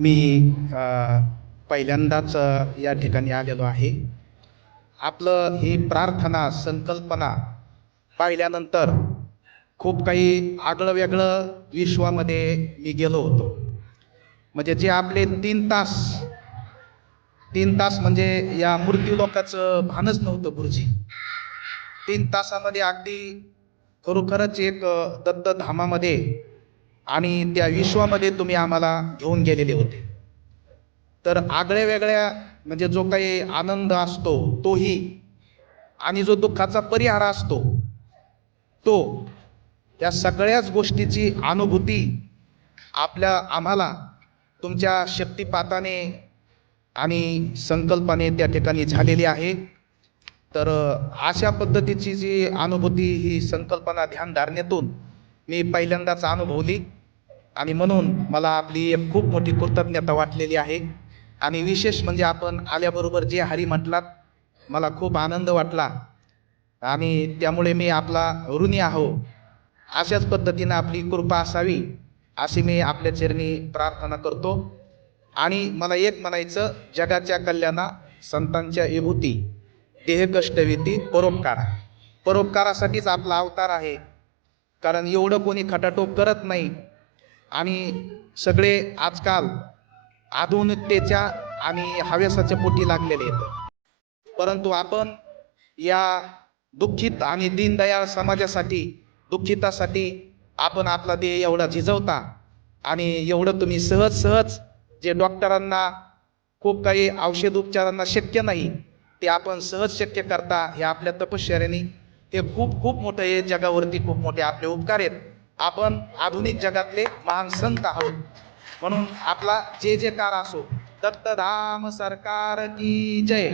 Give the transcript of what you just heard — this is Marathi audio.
मी पहिल्यांदाच या ठिकाणी आलेलो आहे. आपलं ही प्रार्थना संकल्पना पाहिल्यानंतर खूप काही आगळं वेगळं विश्वामध्ये मी गेलो होतो. म्हणजे जे आपले 3 तास म्हणजे या मृत्यू लोकाचं भानच नव्हतं गुरुजी. 3 तासामध्ये अगदी खरोखरच एक दत्तधामामध्ये आणि त्या विश्वामध्ये तुम्ही आम्हाला घेऊन गेलेले होते. तर आगळ्या वेगळ्या म्हणजे जो काही आनंद असतो तोही, आणि जो दुःखाचा परिहार असतो तो, त्या सगळ्याच गोष्टीची अनुभूती आम्हाला तुमच्या शक्तिपाताने आणि संकल्पाने त्या ठिकाणी झालेली आहे. तर अशा पद्धतीची जी अनुभूती ही संकल्पना ध्यानधारणेतून मी पहिल्यांदाच अनुभवली, आणि म्हणून मला आपली एक खूप मोठी कृतज्ञता वाटलेली आहे. आणि विशेष म्हणजे आपण आल्याबरोबर जे हरी म्हटलात, मला खूप आनंद वाटला, आणि त्यामुळे मी आपला ऋणी आहो. अशाच पद्धतीनं आपली कृपा असावी अशी मी आपल्या चरणी प्रार्थना करतो. आणि मला एक म्हणायचं, जगाच्या कल्याणा संतांच्या विभूती देहकष्टविती परोपकारा. परोपकारासाठीच आपला अवतार आहे. कारण एवढं कोणी खटाटोप करत नाही, आणि सगळे आजकाल आधुनिकतेच्या आणि हव्यासाच्या पोटी लागलेले आहेत. परंतु आपण या दुःखित आणि दीनदयाळ समाजासाठी, दुःखितासाठी आपण आपला देह एवढा झिजवता, आणि एवढं तुम्ही सहज सहज जे डॉक्टरांना खूप काही औषध उपचारांना शक्य नाही ते आपण सहज शक्य करता, हे आपल्या तपश्चर्याने ते खूप खूप मोठं हे जगावरती खूप मोठे आपले उपकार आहेत. आपण आधुनिक जगातले महान संत आहोत. म्हणून आपला जे जे कार असो, दत्तधाम सरकार की जय.